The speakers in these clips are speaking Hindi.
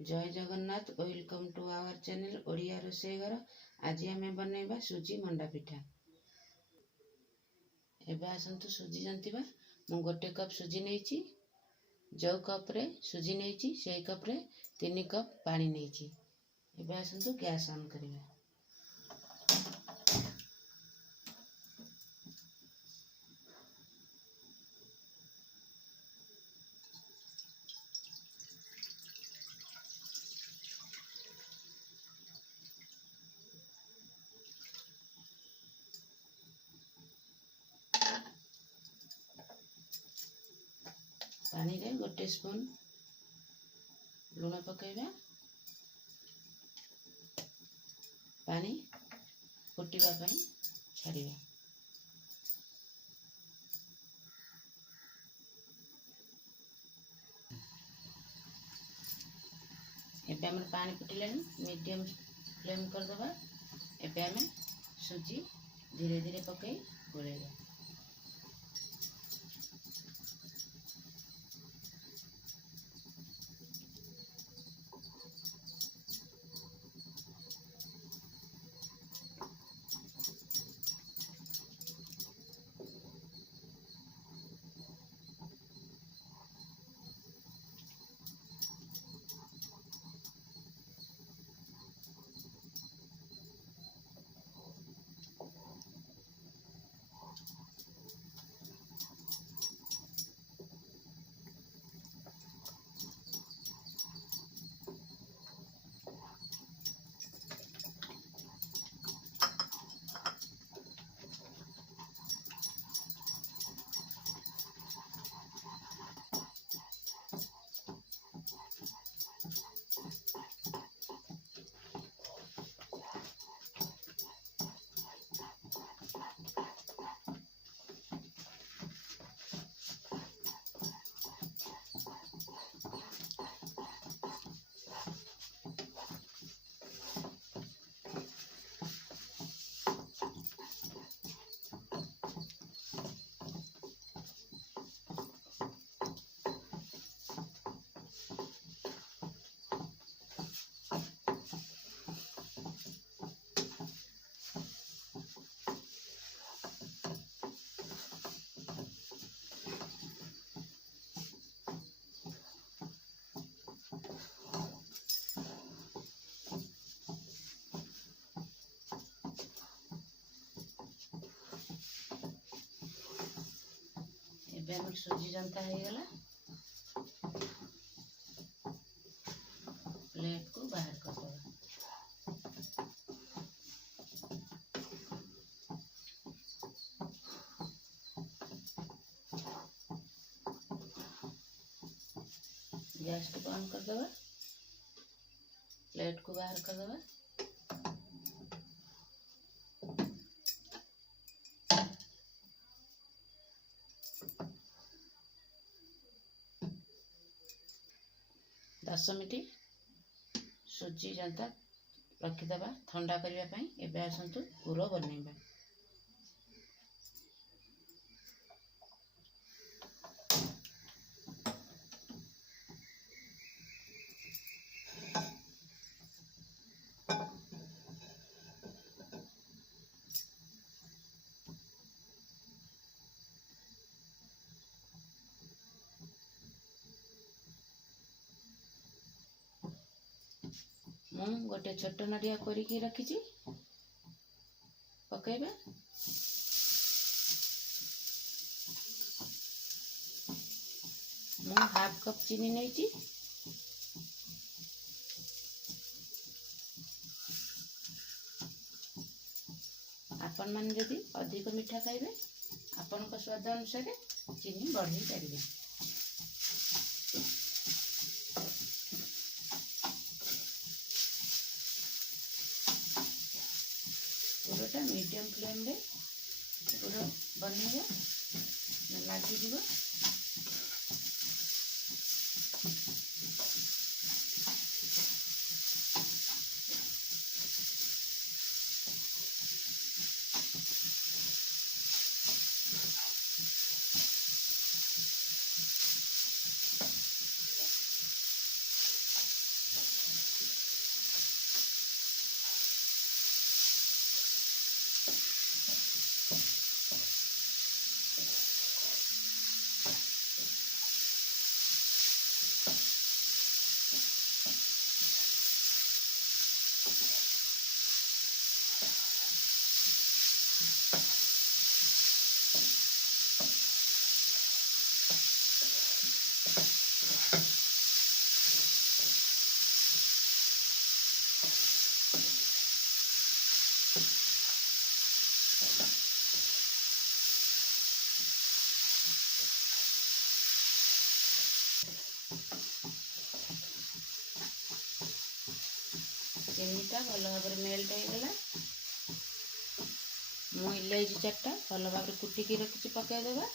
जय Jagannath. Welcome to our channel Odia Rosei Ghar. आज आम बनइबा सुजी मंडा पिठा। एबे आसतु सुजी जंतिबा। मु 1 कप सुजी नहीं, जो कप रे सुजी नहीं से कप रे 3 कप पानी नहीं। एबे आसतु गैस ऑन करिबा। पानी रे 1 स्पून लुण पकेबा। पानी फुटिबा पई छाड़िबा। एबे हमर पानी फुटिलानी, मीडियम फ्लेम कर दबा। एबे हमें सुजी धीरे धीरे पकई गोलेबा। एबे हमर सुजी जंता हो गला। प्लेट को बाहर कर दो। गैस को ऑन कर दो। प्लेट को बाहर कर दो। 10 मिनट सुजी जंता रखिदबा ठंडा करने पाई। एबे आसतु पूरा बनइबा। मु गोटे छोट नड़िया कोरिकी रखी पकेबा। मु हाफ कप चीनी नहीं। आपण मान जदि अधिक मीठा खाइबे आपण को स्वाद अनुसार चीनी बढ़ाई पारिबे। पूरा मीडियम फ्लेम रे पूरा बनइबा लगी जीवो। चिनीटा भल भाव मेल्ट होगला। मु इलायची 4टा भल भाव कुटिकी रखी पकईदेवा।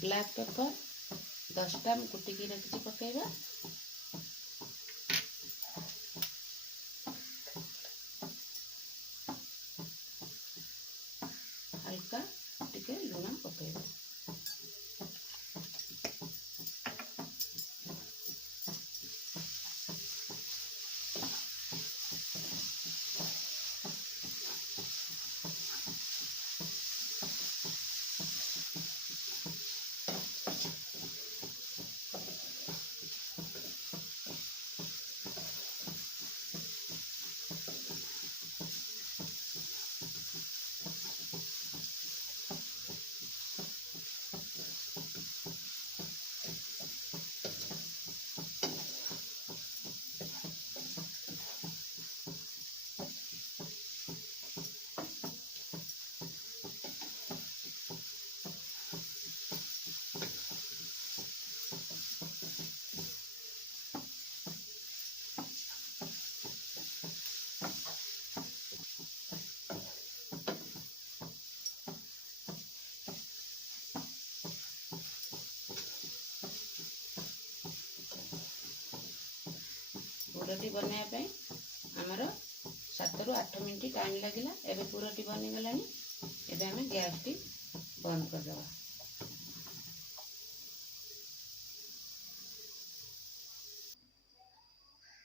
ब्लैक पेपर 10टा कुटिकी रखी पकईवा। हल्का टिके लुण पकईवा। पुरटी बनवाई आमर 7 ରୁ 8 मिनट टाइम लगिला। एबे पुरटी बनी गलानी। एबे हमें गैस टी बंद कर देवा।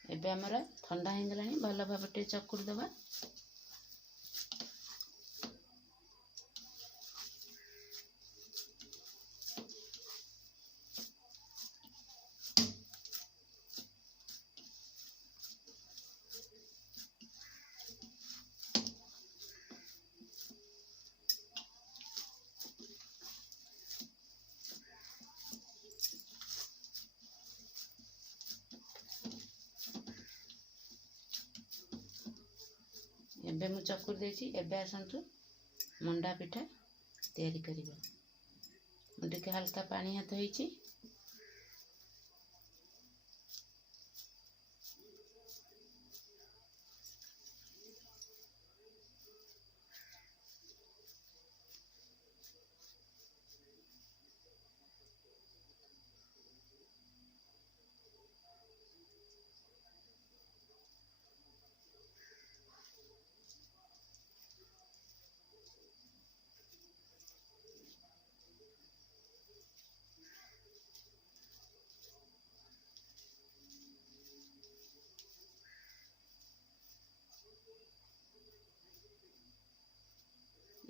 एबे हमर ठंडा हो गलानी। भल भाव टे चकुड़ देवा। एबे मु चकुर देछि। एबे आसंतु मंडा पिठा तैयारी करिबो। मु टिके हल्का पानी हाथ होईछि।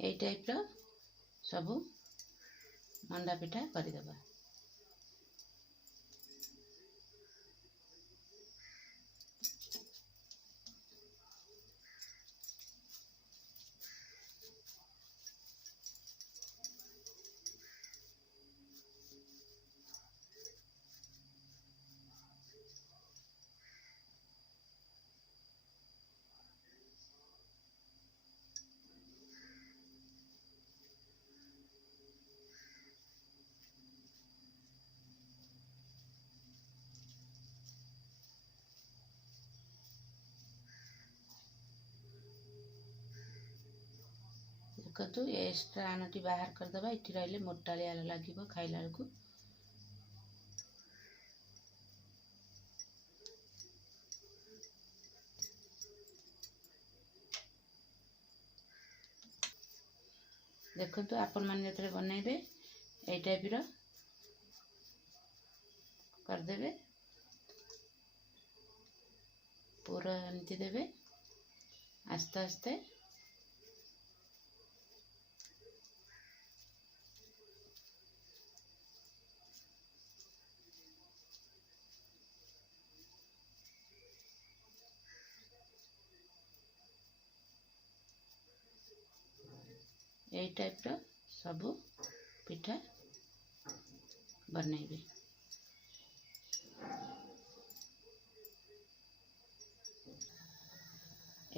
एई टाइप रो सबू मंडा पिठा करदेवा। देखु एक्स्ट्रा आनटी बाहर करदे। इटी रही मोटालिया लगे खाइला बेलू। देखु आपण मैंने जो बनइबे यही टाइप करदे। पूरा एमती देवे आस्ते आस्ते। यही टाइप रो सबू पिठा बनइबे।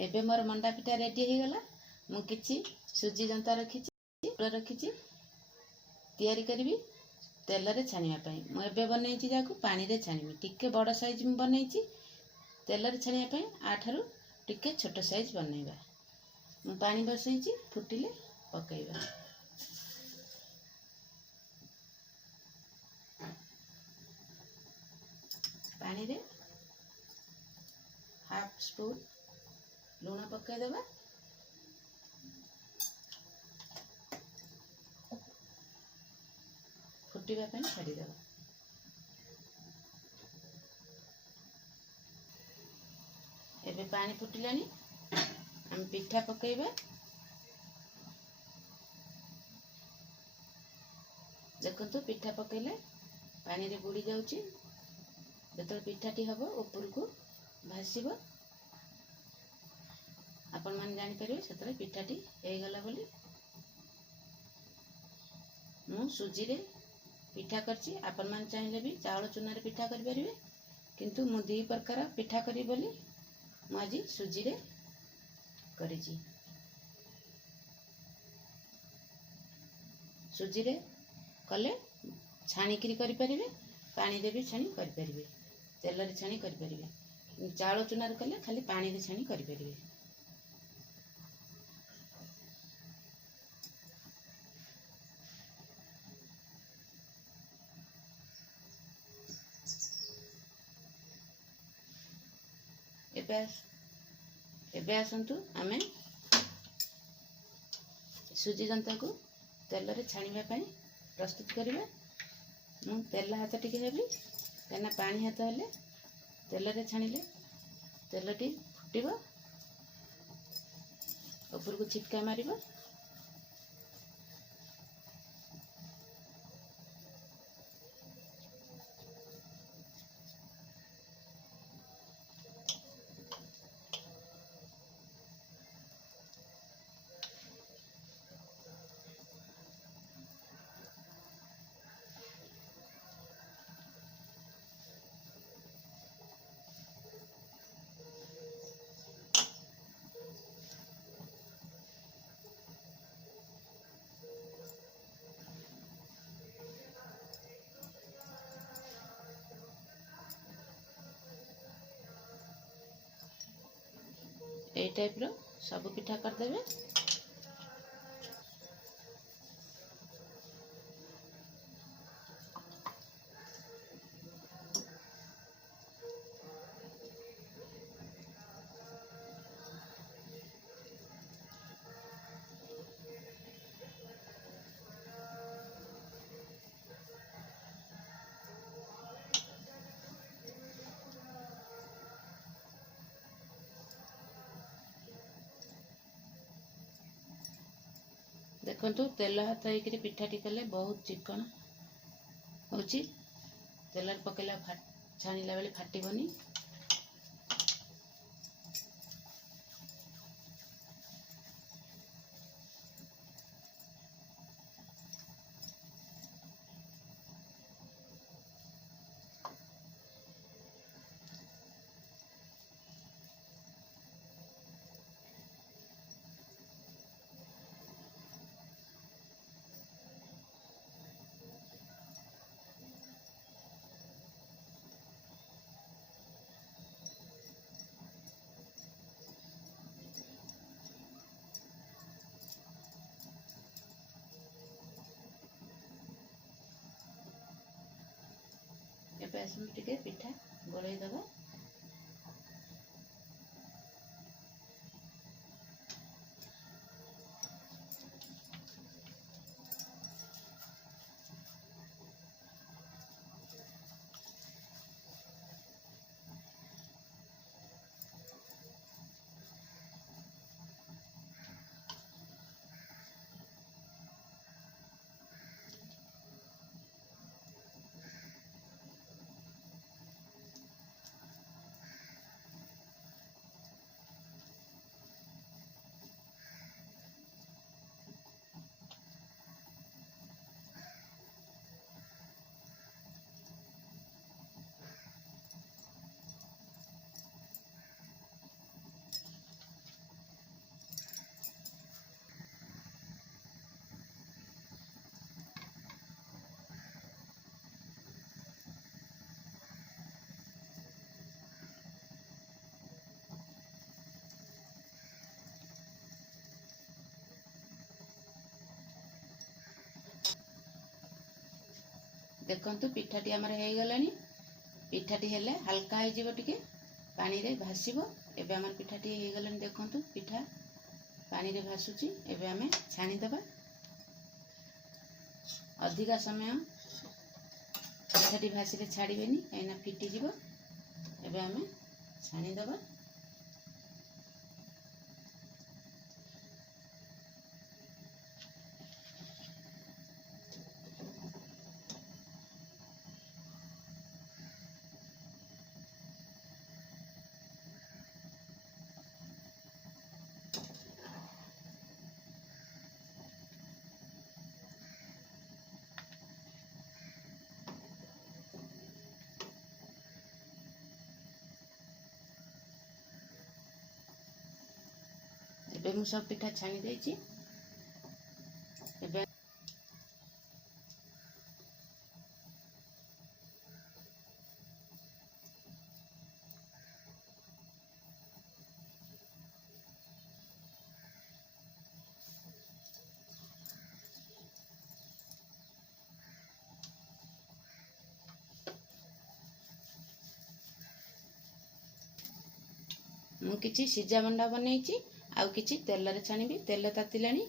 एबे मोर मंडा पिठा रेडी हो गला। मु किछि सुजी जंता रखी तैयारी करी। तेल रे छानिया पई मु एबे बनेइची जाकू पानी रे छानिमी टिके बड़ साइज मु बनेइची तेल रे छानिया पई आठारु टिके छोट साइज बनेइबा मु पानी बसैची फुटिले पकेइबा पानी रे हाफ स्पून लूण पकाई देबा फुटिबा पई छाड़ी देबा एबे पानी फुटिलानी हम पिठा पकाइबा देखंतु पिठा पकाइले पानी रे बुड़ी जाउची जतल पिठाटी हबो ऊपर को भासीबो आपण मान जानि परिबे सेतरे पिठाटी हे गला बोली मु सुजी रे पिठा करची आपण मान चाहिले भी चावल चूना रे पिठा करि परिबे किंतु मु दी प्रकार पिठा करी बोली मु आज सुजी रे करिची सुजी रे कले छाणी करी परिबे पानी रे भी छाणी करि परिबे तेल रे छाणी करि परिबे चावल चूना रे कले खाली पानी रे छाणी करि परिबे एबे आसंतु आमे सुजी जंता को तेल रे छाणीबा पई प्रस्तुत करिबा मु तेल हाथ टिके हेबी कना पानी हाथ हेले तेल रे छाणीले तेलटी फुटिबो ऊपर को छिटका मारिबो ए टाइप रो सब पिठा कर देबे देखंतु तेल हाथ होइकरी पिठाटी कले बहुत चिकन होची तेल रे पकेला छाणीला बेले फाटिबनी एबे आसम टिके पिठा गोळेई दबा देखंतु पिठाटी आमर हो गलानी। पिठाटी हेले हल्का हो जिवो टिके पानी रे भासीबो। एबे आमर पिठाटी हो गलानी। देखंतु पिठा पानी रे भासुची। एबे आमे छानी दबा। अधिका समय पिठाटी भासीले छाड़ीबेनी काईना फिटी जिवो। एबे आमे छानी दबा। एबे मु सब पिठा छानी देछि। एबे मु किछि सिजा मंडा बनेछि। आउ किछि तेल रे छानिबी। तेल तातिलानी।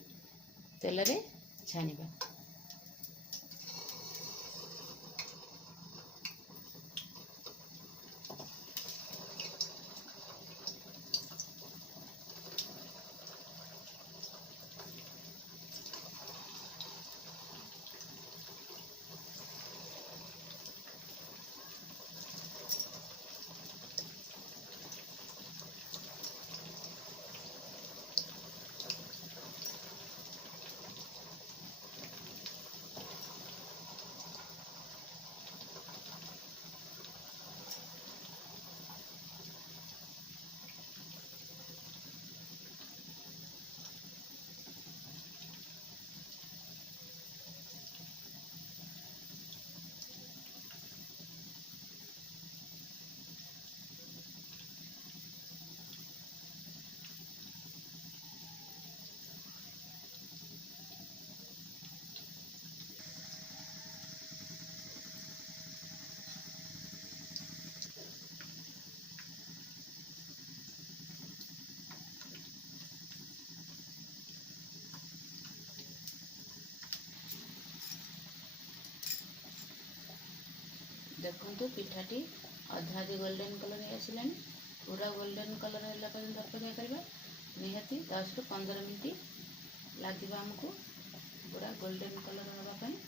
तेल रे छानिबा। देखंतु पिठाटी अधा दि गोल्डन कलर हो आसिलानी। पूरा गोल्डन कलर होला पर्यंत अपेक्षा करबा। निहाती 10 ରୁ 15 मिनिट लागिबा हमको पूरा गोल्डन कलर होबा पई।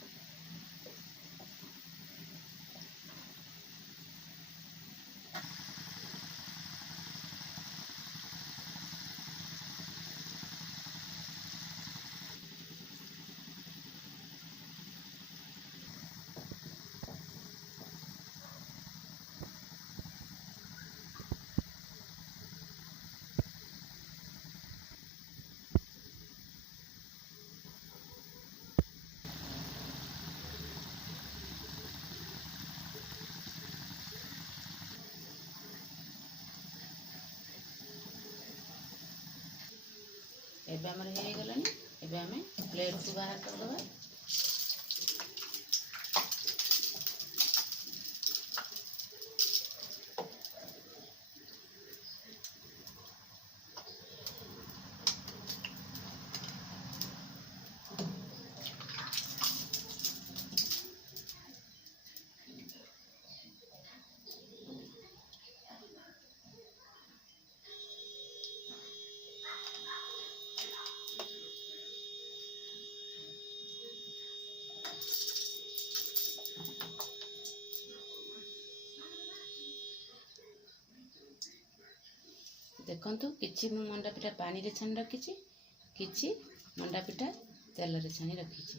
एबे हमर हो गलानी। एबे हमें प्लेट को बाहर कर दबा। देखंतु किछि मु मंडा पिठा पानी रे छानी रखिछि। किछि मंडा पिठा तेल रे छानी रखिछि।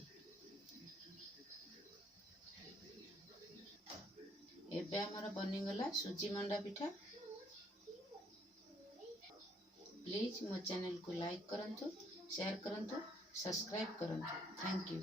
एबे हमर बनि गला सुजी मंडा पिठा। प्लीज मो चैनल को लाइक करंतु, शेयर करंतु, सब्सक्राइब करंतु। Thank you.